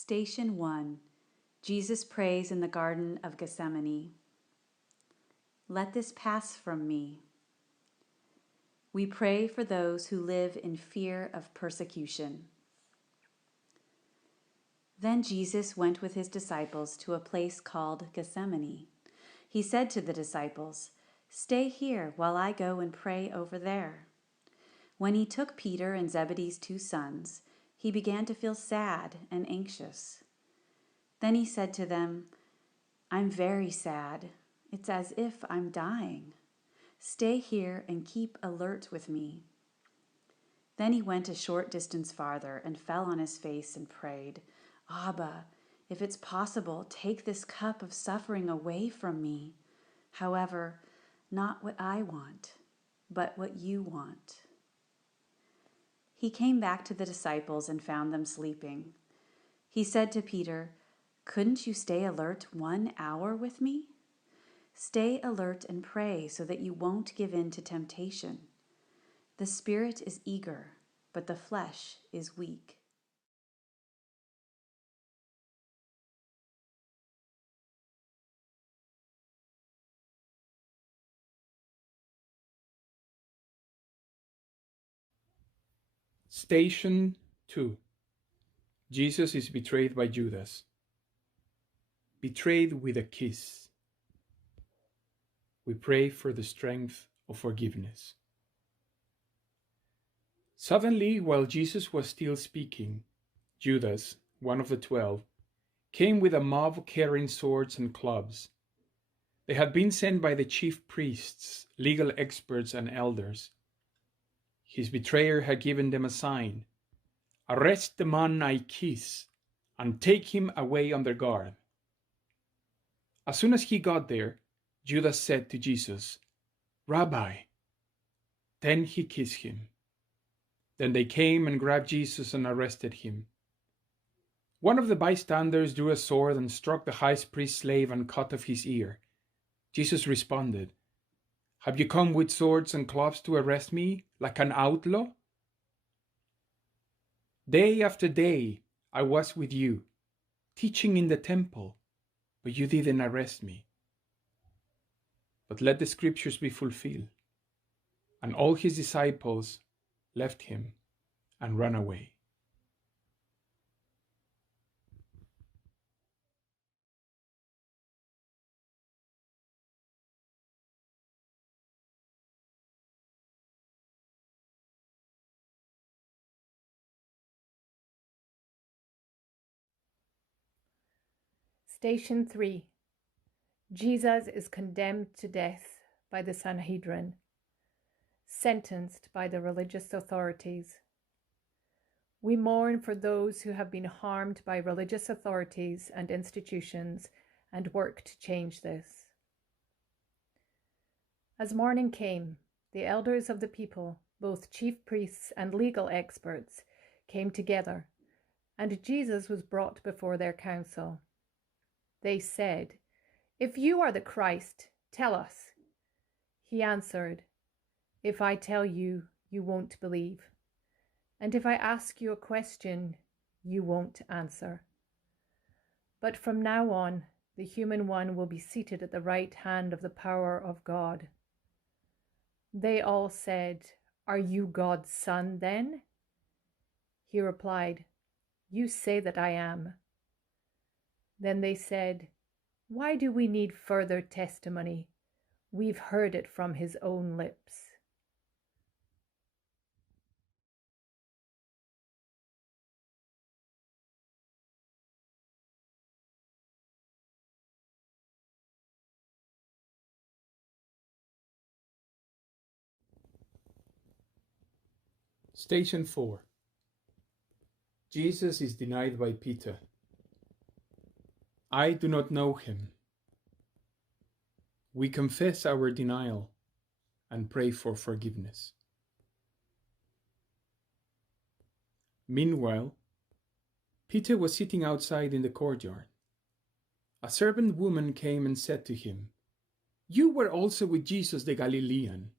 Station 1. Jesus prays in the Garden of Gethsemane. Let this pass from me. We pray for those who live in fear of persecution. Then Jesus went with his disciples to a place called Gethsemane. He said to the disciples, "Stay here while I go and pray over there." When he took Peter and Zebedee's 2 sons, he began to feel sad and anxious. Then he said to them, "I'm very sad. It's as if I'm dying. Stay here and keep alert with me." Then he went a short distance farther and fell on his face and prayed, "Abba, if it's possible, take this cup of suffering away from me. However, not what I want, but what you want." He came back to the disciples and found them sleeping. He said to Peter, "Couldn't you stay alert 1 hour with me? Stay alert and pray so that you won't give in to temptation. The spirit is eager, but the flesh is weak." Station 2. Jesus is betrayed by Judas. Betrayed with a kiss. We pray for the strength of forgiveness. Suddenly, while Jesus was still speaking, Judas, one of the 12, came with a mob carrying swords and clubs. They had been sent by the chief priests, legal experts, and elders. His betrayer had given them a sign: "Arrest the man I kiss and take him away under guard." As soon as he got there, Judas said to Jesus, "Rabbi." Then he kissed him. Then they came and grabbed Jesus and arrested him. One of the bystanders drew a sword and struck the high priest's slave and cut off his ear. Jesus responded, "Have you come with swords and clubs to arrest me, like an outlaw? Day after day I was with you, teaching in the temple, but you didn't arrest me. But let the scriptures be fulfilled." And all his disciples left him and ran away. Station 3. Jesus is condemned to death by the Sanhedrin, sentenced by the religious authorities. We mourn for those who have been harmed by religious authorities and institutions and work to change this. As morning came, the elders of the people, both chief priests and legal experts, came together, and Jesus was brought before their council. They said, "If you are the Christ, tell us." He answered, "If I tell you, you won't believe. And if I ask you a question, you won't answer. But from now on, the human one will be seated at the right hand of the power of God." They all said, "Are you God's son then?" He replied, "You say that I am." Then they said, "Why do we need further testimony? We've heard it from his own lips." Station 4. Jesus is denied by Peter. I do not know him. We confess our denial and pray for forgiveness. Meanwhile, Peter was sitting outside in the courtyard. A servant woman came and said to him, "You were also with Jesus the Galilean."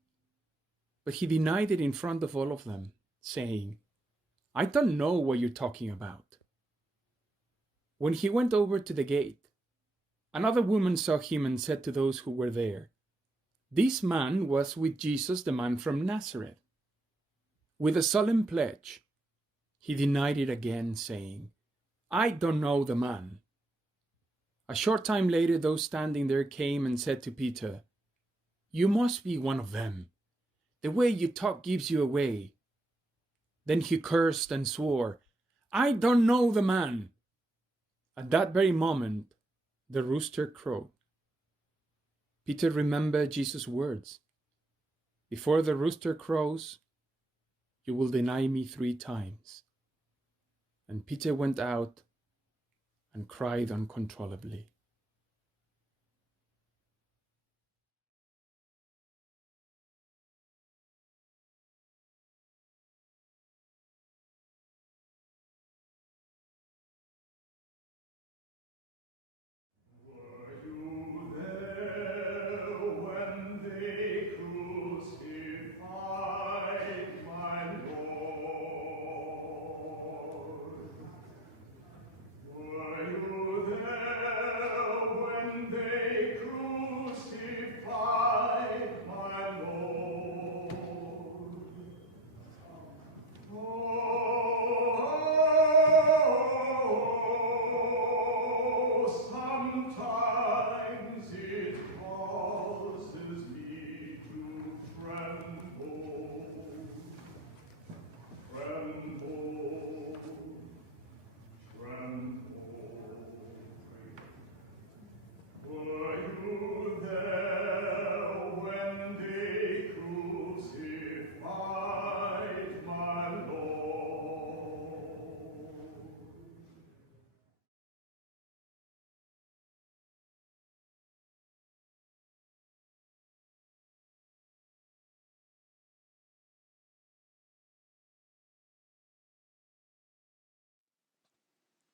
But he denied it in front of all of them, saying, "I don't know what you're talking about." When he went over to the gate, another woman saw him and said to those who were there, "This man was with Jesus, the man from Nazareth." With a solemn pledge, he denied it again, saying, "I don't know the man." A short time later, those standing there came and said to Peter, "You must be one of them. The way you talk gives you away." Then he cursed and swore, "I don't know the man." At that very moment, the rooster crowed. Peter remembered Jesus' words, "Before the rooster crows, you will deny me 3 times." And Peter went out and cried uncontrollably.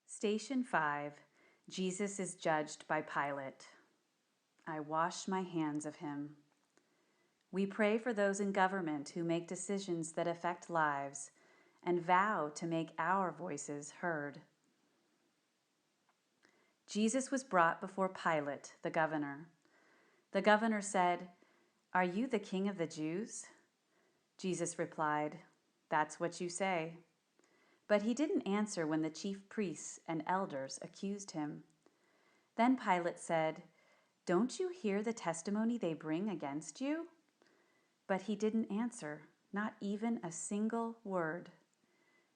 Station 5. Jesus is judged by Pilate. I wash my hands of him. We pray for those in government who make decisions that affect lives and vow to make our voices heard. Jesus was brought before Pilate, the governor. The governor said, "Are you the king of the Jews?" Jesus replied, "That's what you say." But he didn't answer when the chief priests and elders accused him. Then Pilate said, "Don't you hear the testimony they bring against you?" But he didn't answer, not even a single word.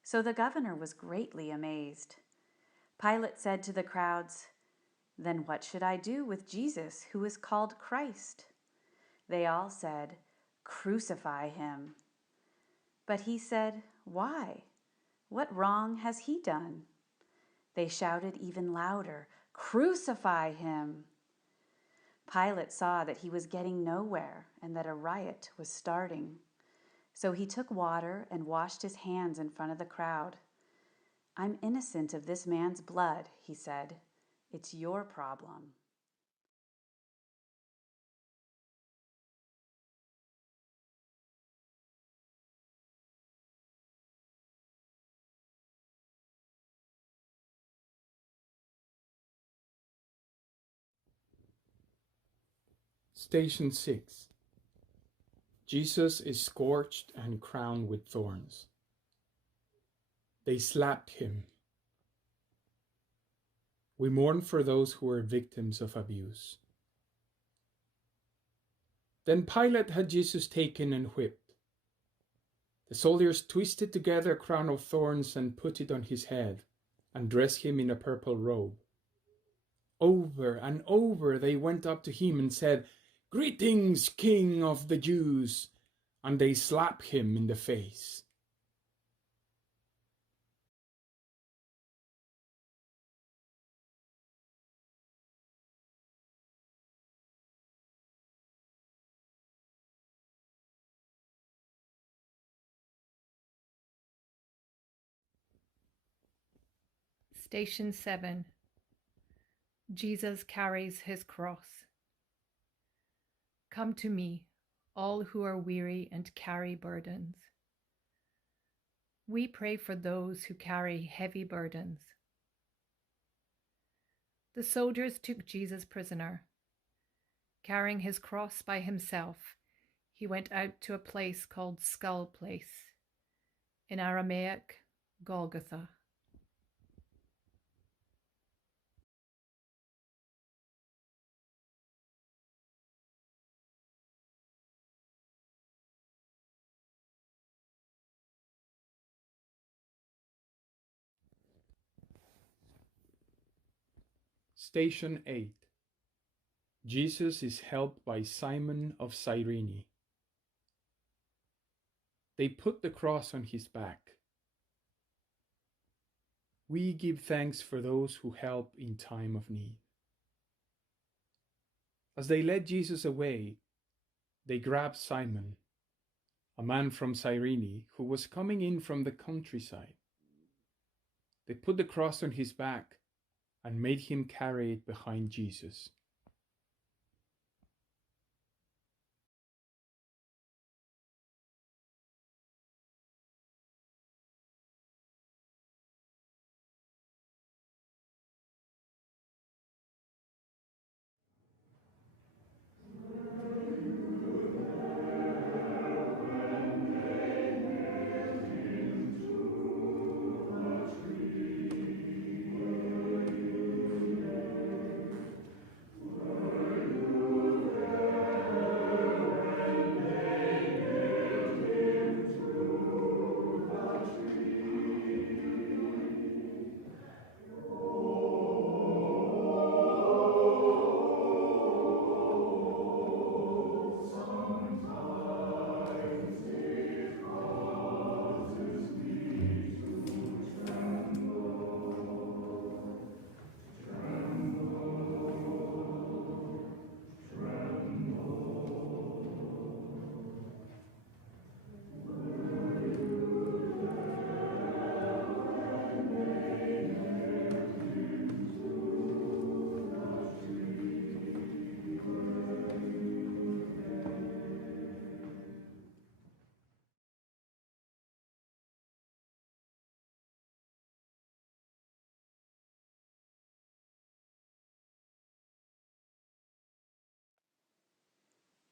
So the governor was greatly amazed. Pilate said to the crowds, "Then what should I do with Jesus, who is called Christ?" They all said, "Crucify him." But he said, "Why? What wrong has he done?" They shouted even louder, "Crucify him!" Pilate saw that he was getting nowhere and that a riot was starting. So he took water and washed his hands in front of the crowd. "I'm innocent of this man's blood," he said. "It's your problem." Station 6. Jesus is scorched and crowned with thorns. They slapped him. We mourn for those who were victims of abuse. Then Pilate had Jesus taken and whipped. The soldiers twisted together a crown of thorns and put it on his head and dressed him in a purple robe. Over and over they went up to him and said, "Greetings, King of the Jews," and they slapped him in the face. Station 7. Jesus carries his cross. Come to me, all who are weary and carry burdens. We pray for those who carry heavy burdens. The soldiers took Jesus prisoner. Carrying his cross by himself, he went out to a place called Skull Place, in Aramaic, Golgotha. Station 8. Jesus is helped by Simon of Cyrene. They put the cross on his back. We give thanks for those who help in time of need. As they led Jesus away, they grabbed Simon, a man from Cyrene who was coming in from the countryside. They put the cross on his back and made him carry it behind Jesus.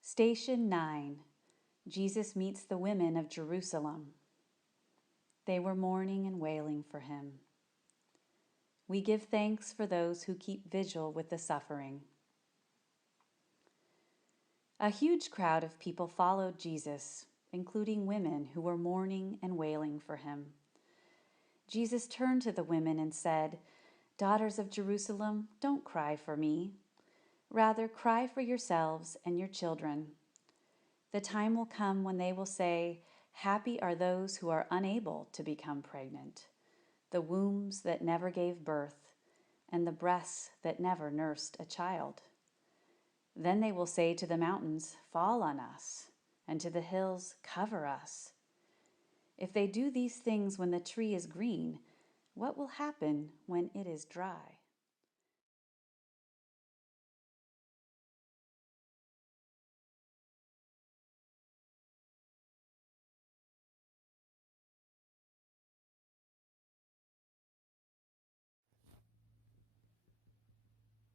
Station 9. Jesus meets the women of Jerusalem. They were mourning and wailing for him. We give thanks for those who keep vigil with the suffering. A huge crowd of people followed Jesus, including women who were mourning and wailing for him. Jesus turned to the women and said, "Daughters of Jerusalem, don't cry for me. Rather, cry for yourselves and your children. The time will come when they will say, 'Happy are those who are unable to become pregnant, the wombs that never gave birth, and the breasts that never nursed a child.' Then they will say to the mountains, 'Fall on us,' and to the hills, 'Cover us.' If they do these things when the tree is green, what will happen when it is dry?"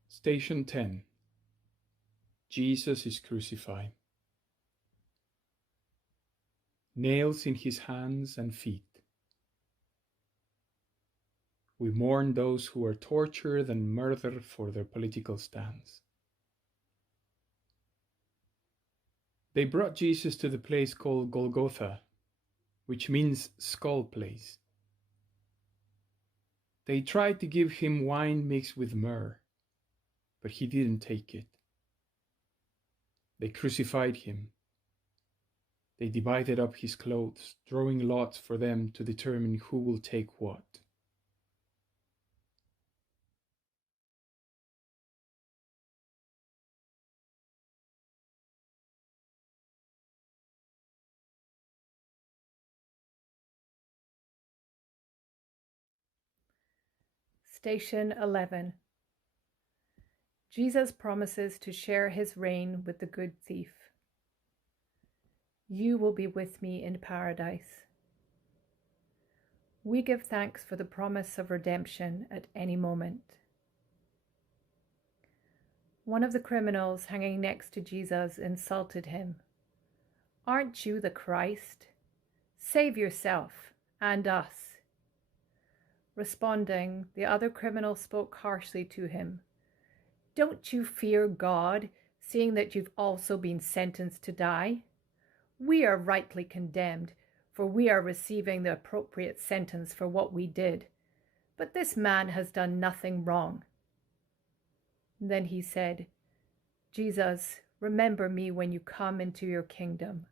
Station 10. Jesus is crucified. Nails in his hands and feet. We mourn those who are tortured and murdered for their political stands. They brought Jesus to the place called Golgotha, which means skull place. They tried to give him wine mixed with myrrh, but he didn't take it. They crucified him. They divided up his clothes, drawing lots for them to determine who will take what. Station 11. Jesus promises to share his reign with the good thief. You will be with me in paradise. We give thanks for the promise of redemption at any moment. One of the criminals hanging next to Jesus insulted him. "Aren't you the Christ? Save yourself and us." Responding, the other criminal spoke harshly to him. "Don't you fear God, seeing that you've also been sentenced to die? We are rightly condemned, for we are receiving the appropriate sentence for what we did. But this man has done nothing wrong." Then he said, "Jesus, remember me when you come into your kingdom."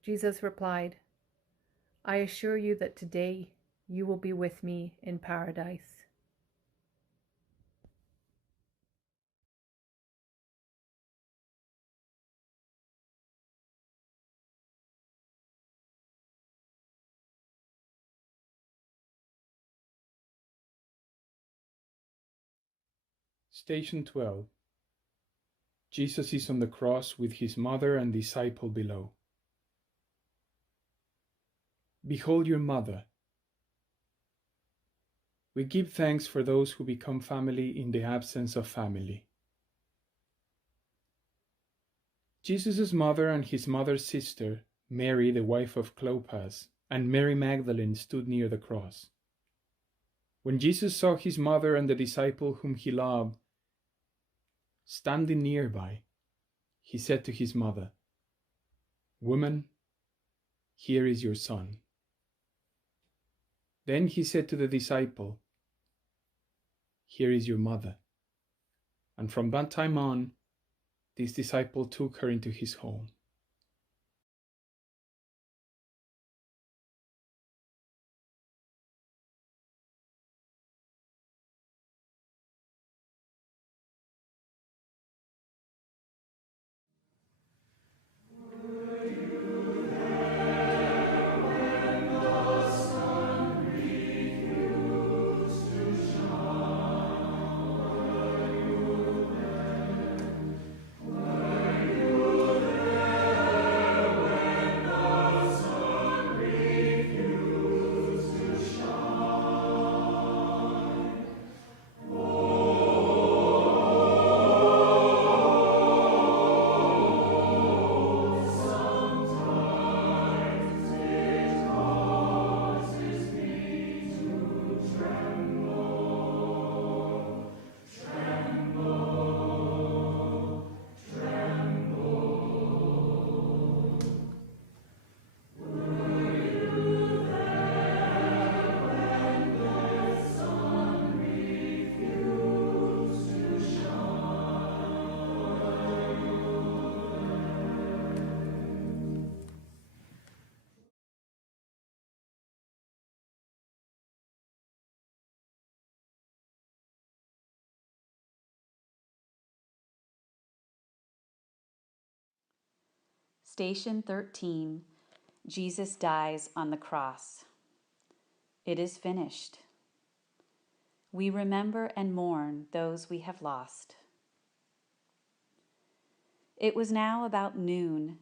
Jesus replied, "I assure you that today you will be with me in paradise." Station 12. Jesus is on the cross with his mother and disciple below. Behold your mother. We give thanks for those who become family in the absence of family. Jesus' mother and his mother's sister, Mary, the wife of Clopas, and Mary Magdalene stood near the cross. When Jesus saw his mother and the disciple whom he loved standing nearby, he said to his mother, "Woman, here is your son." Then he said to the disciple, "Here is your mother." And from that time on, this disciple took her into his home. Station 13. Jesus dies on the cross. It is finished. We remember and mourn those we have lost. It was now about noon,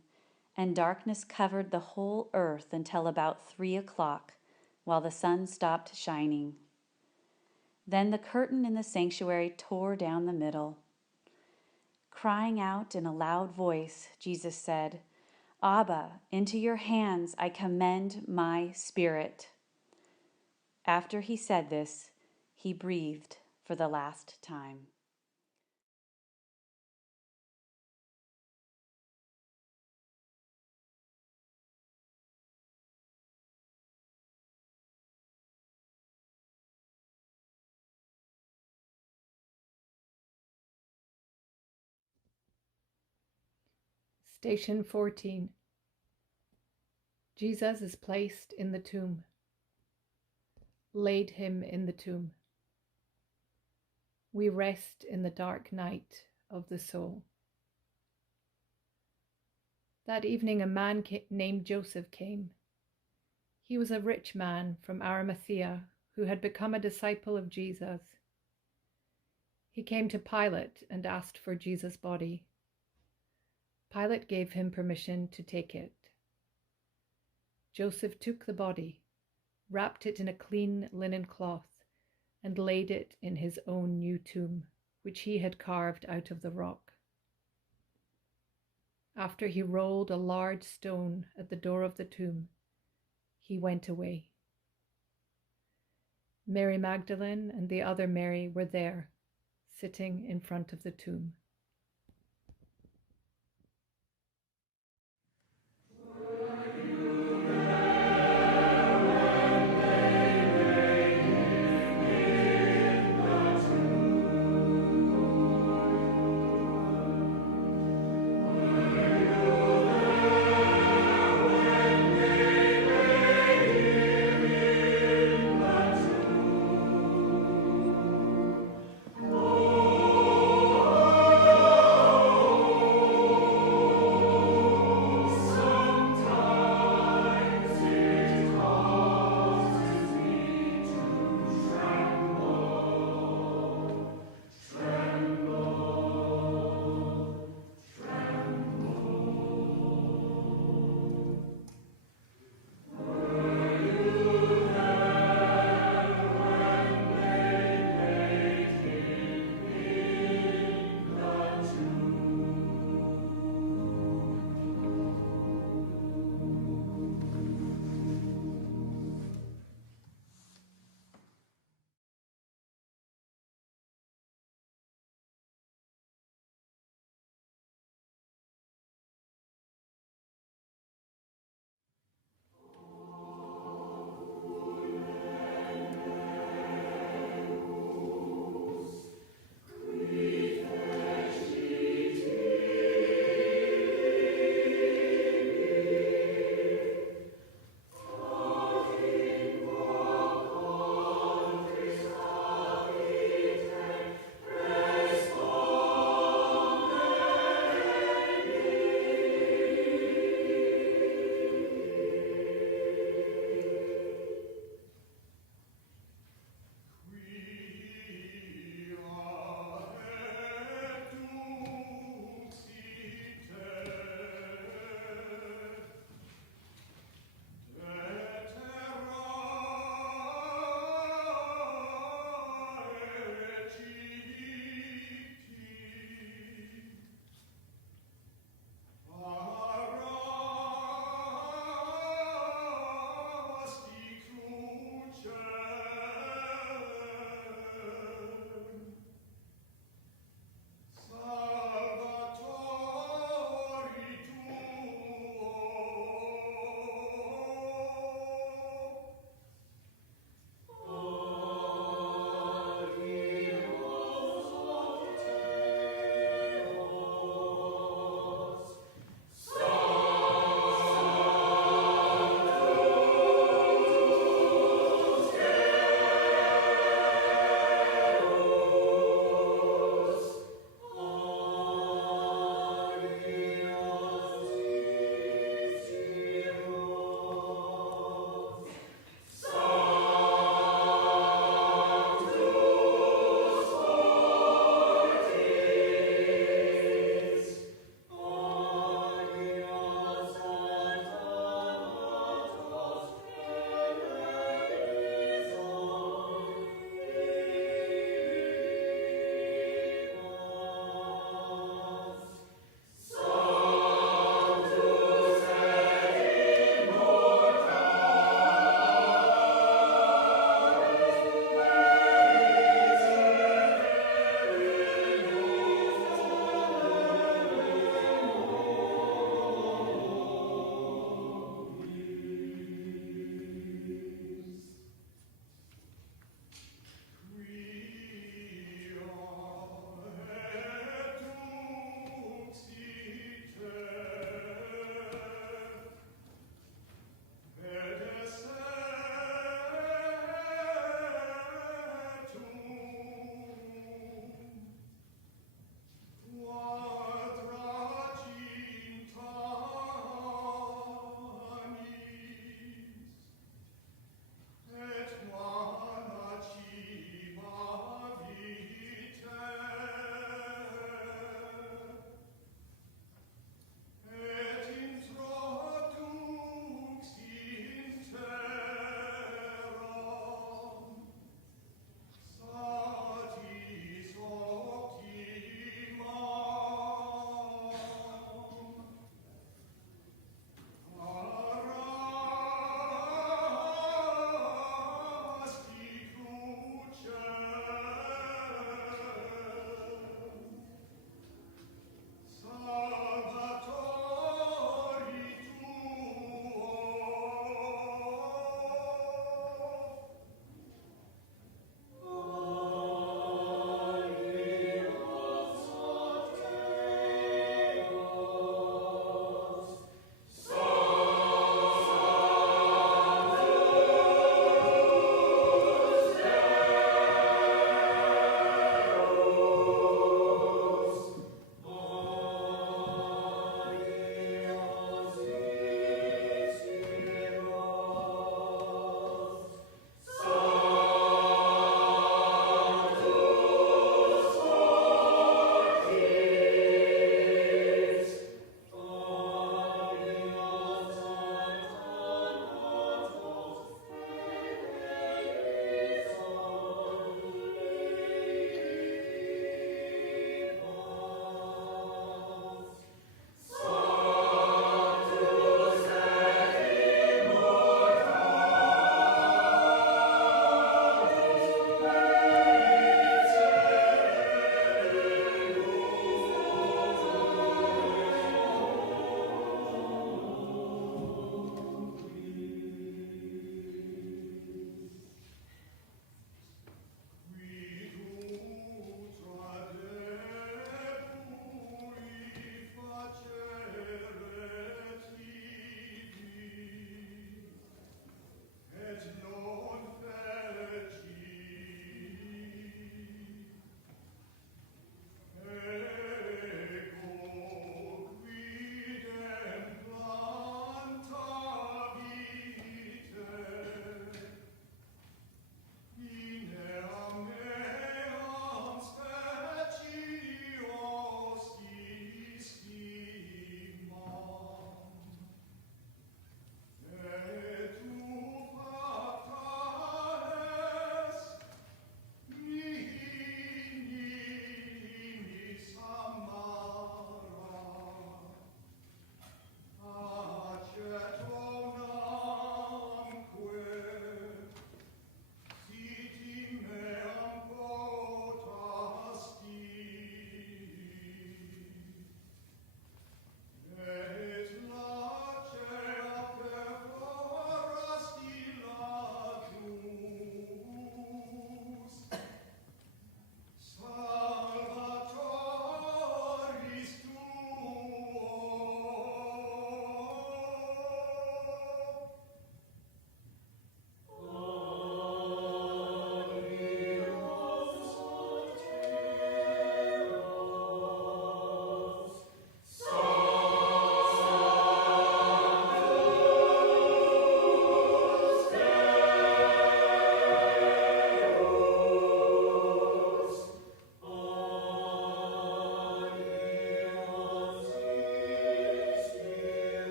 and darkness covered the whole earth until about 3 o'clock, while the sun stopped shining. Then the curtain in the sanctuary tore down the middle. Crying out in a loud voice, Jesus said, "Abba, into your hands I commend my spirit." After he said this, he breathed for the last time. Station 14. Jesus is placed in the tomb. Laid him in the tomb. We rest in the dark night of the soul. That evening a man named Joseph came. He was a rich man from Arimathea who had become a disciple of Jesus. He came to Pilate and asked for Jesus' body. Pilate gave him permission to take it. Joseph took the body, wrapped it in a clean linen cloth, and laid it in his own new tomb. which he had carved out of the rock. After he rolled a large stone at the door of the tomb, he went away. Mary Magdalene and the other Mary were there, sitting in front of the tomb.